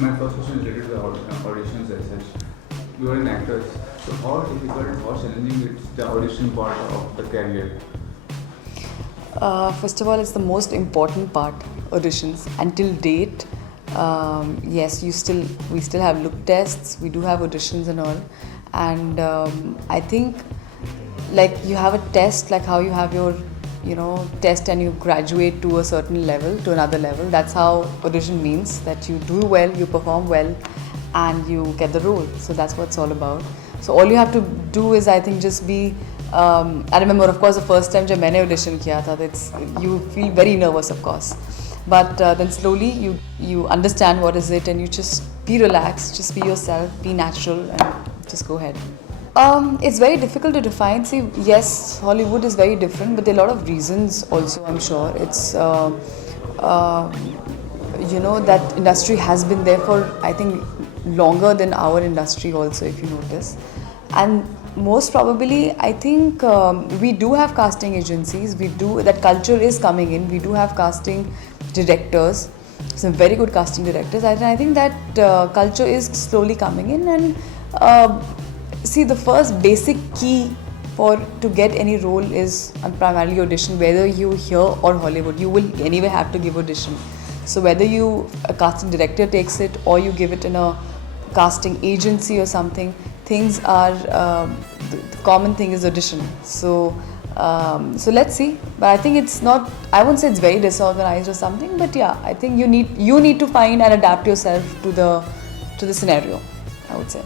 my first question is related to the auditions as such. You are an actor, so how difficult, how challenging is the audition part of the career? First of all, it's the most important part, auditions. Until date, yes, we still have look tests, we do have auditions and all. And I think like you have a test, like how you have your test and you graduate to a certain level, to another level. That's how audition means, that you do well, you perform well and you get the role. So that's what it's all about. So all you have to do is, I think, just be I remember, of course, the first time जब मैंने audition किया था, you feel very nervous, of course, but then slowly you understand what is it and you just be relaxed, just be yourself, be natural and just go ahead. It's very difficult to define. See, yes, Hollywood is very different, but there are a lot of reasons also, I'm sure. It's that industry has been there for, I think, longer than our industry also, if you notice. And most probably, I think we do have casting agencies. That culture is coming in. We do have casting directors, some very good casting directors. I think that culture is slowly coming in. And see, the first basic key to get any role is primarily audition. Whether you here or Hollywood, you will anyway have to give audition. So whether a casting director takes it or you give it in a casting agency or something, things are the common thing is audition. So let's see. But I think it's not, I won't say it's very disorganized or something, but yeah, I think you need to find and adapt yourself to the scenario, I would say.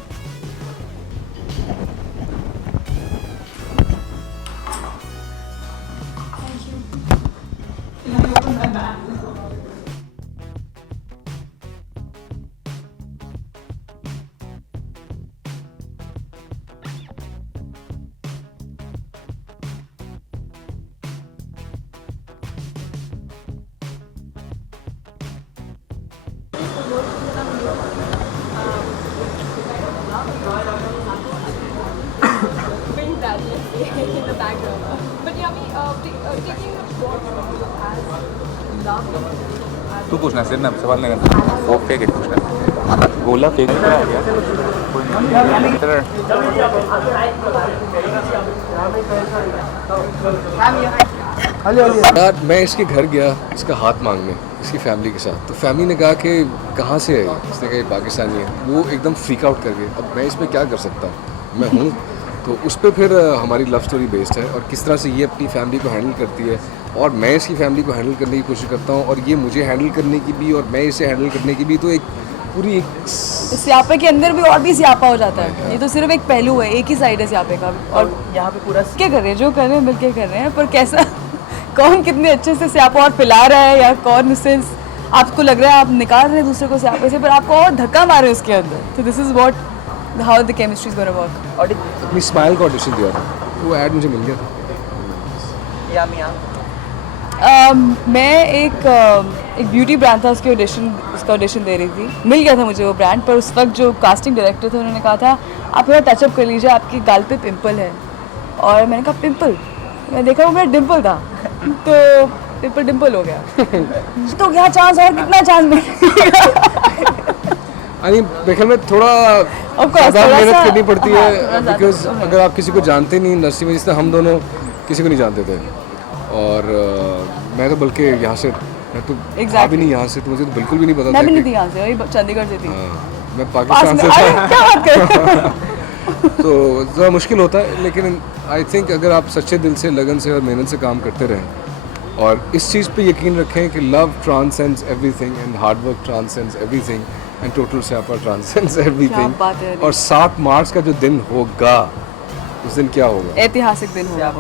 Bring that, let's say, in the background. But Yami, taking a short as love. तू पूछना सिर्फ ना सवाल नहीं करना वो फेंक है पूछना गोला फेंक रहा है क्या कोई नहीं यार मैं इसके घर गया इसका हाथ मांगने इसकी फैमिली के साथ, तो फैमिली ने कहा कि कहाँ से है, इसने कहा पाकिस्तानी है। वो एकदम फ्रीक आउट कर गए। अब मैं इसमें क्या कर सकता हूँ, मैं हूँ। तो उस पर फिर हमारी लव स्टोरी बेस्ड है और किस तरह से ये अपनी फैमिली को हैंडल करती है और मैं इसकी फैमिली को हैंडल करने की कोशिश करता हूँ और ये मुझे हैंडल करने की भी और मैं इसे हैंडल करने की भी। तो एक पूरी स्यापे के अंदर भी और भी स्यापा हो जाता है। ये तो सिर्फ एक पहलू है, एक ही साइड है स्यापे का। और यहाँ पे पूरा क्या कर रहे हैं, जो कर रहे हैं मिलके कर रहे हैं, पर कैसा कौन कितने अच्छे से स्यापा और फैला रहा है या कौन उससे आपको लग रहा है आप निकाल रहे हैं दूसरे को स्यापे से, पर आपको और धक्का मारे उसके अंदर। तो this is what how the chemistry is gonna work. और अपनी स्माइल का ऑडिशन दिया था, वो ऐड मुझे मिल गया था। मैं एक ब्यूटी ब्रांड था, उसका ऑडिशन दे रही थी। मिल गया था मुझे वो ब्रांड, पर उस वक्त जो कास्टिंग डायरेक्टर थे उन्होंने कहा था आप थोड़ा टचअप कर लीजिए, आपकी गाल पे पिंपल है। और मैंने कहा पिंपल, मैं देखा वो मेरा डिम्पल था, तो पिंपल डिम्पल हो गया। तो क्या चांस और कितना चांस मिलेगा? देखने में थोड़ा मेहनत करनी पड़ती है, बिकॉज अगर आप किसी को जानते नहीं इंडस्ट्री में, जिस तरह हम दोनों किसी को नहीं जानते थे। और मैं तो बल्कि यहाँ से मैं तो भी नहीं यहाँ से, तो मुझे तो बिल्कुल भी नहीं पता था। मैं भी नहीं थी यहाँ से, वही चंडीगढ़ से थी। मैं पाकिस्तान से था। क्या बात कर तो ज़रा मुश्किल होता है, लेकिन आई थिंक अगर आप सच्चे दिल से, लगन से और मेहनत से काम करते रहें और इस चीज़ पे यकीन रखें कि love transcends everything and hard work transcends everything and total स्यापा ट्रांसेंड्स एवरीथिंग। और 7 मार्च का जो दिन होगा, उस दिन क्या होगा? ऐतिहासिक दिन होगा।